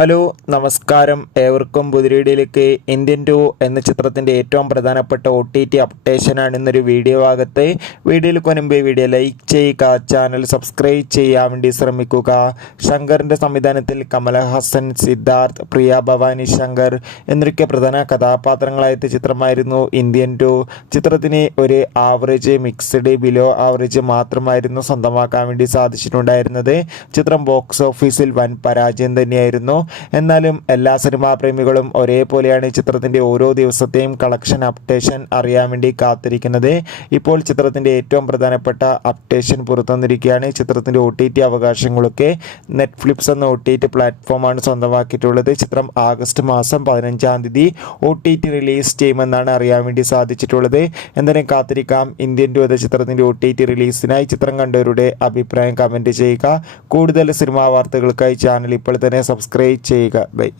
Hello നമസ്കാരം, ഏവർക്കും പുതിരീഡിയിലേക്ക്. Indian 2 എന്ന ചിത്രത്തിൻ്റെ ഏറ്റവും പ്രധാനപ്പെട്ട OTT അപ്ഡേഷനാണ് ഇന്നൊരു വീഡിയോ ഭാഗത്ത്. വീഡിയോയിൽ മുൻപ് വീഡിയോ ലൈക്ക് ചെയ്യുക, ചാനൽ സബ്സ്ക്രൈബ് ചെയ്യാൻ വേണ്ടി ശ്രമിക്കുക. ശങ്കറിൻ്റെ സംവിധാനത്തിൽ കമലഹാസൻ, സിദ്ധാർത്ഥ്, പ്രിയ ഭവാനി ശങ്കർ എന്നൊക്കെ പ്രധാന കഥാപാത്രങ്ങളായ ചിത്രമായിരുന്നു ഇന്ത്യൻ 2. ചിത്രത്തിന് ഒരു ആവറേജ്, മിക്സ്ഡ്, ബിലോ ആവറേജ് മാത്രമായിരുന്നു സ്വന്തമാക്കാൻ വേണ്ടി സാധിച്ചിട്ടുണ്ടായിരുന്നത്. ചിത്രം ബോക്സ് ഓഫീസിൽ വൻ പരാജയം തന്നെയായിരുന്നു. എന്നാലും എല്ലാ സിനിമാ പ്രേമികളും ഒരേപോലെയാണ് ചിത്രത്തിൻ്റെ ഓരോ ദിവസത്തെയും കളക്ഷൻ അപ്ഡേഷൻ അറിയാൻ വേണ്ടി കാത്തിരിക്കുന്നത്. ഇപ്പോൾ ചിത്രത്തിൻ്റെ ഏറ്റവും പ്രധാനപ്പെട്ട അപ്ഡേഷൻ പുറത്തുവന്നിരിക്കുകയാണ്. ചിത്രത്തിൻ്റെ OTT അവകാശങ്ങളൊക്കെ നെറ്റ്ഫ്ലിക്സ് എന്ന OTT പ്ലാറ്റ്ഫോമാണ് സ്വന്തമാക്കിയിട്ടുള്ളത്. ചിത്രം ആഗസ്റ്റ് മാസം 15-ാം തീയതി OTT റിലീസ് ചെയ്യുമെന്നാണ് അറിയാൻ വേണ്ടി സാധിച്ചിട്ടുള്ളത്. എന്തായാലും കാത്തിരിക്കാം. ഇന്ത്യൻ 2 എന്ന ചിത്രത്തിൻ്റെ OTT റിലീസിനായി ചിത്രം കണ്ടവരുടെ അഭിപ്രായം കമൻറ്റ് ചെയ്യുക. കൂടുതൽ സിനിമാ വാർത്തകൾക്കായി ചാനൽ ഇപ്പോൾ തന്നെ സബ്സ്ക്രൈബ് ചെയ്യുക. ബൈ.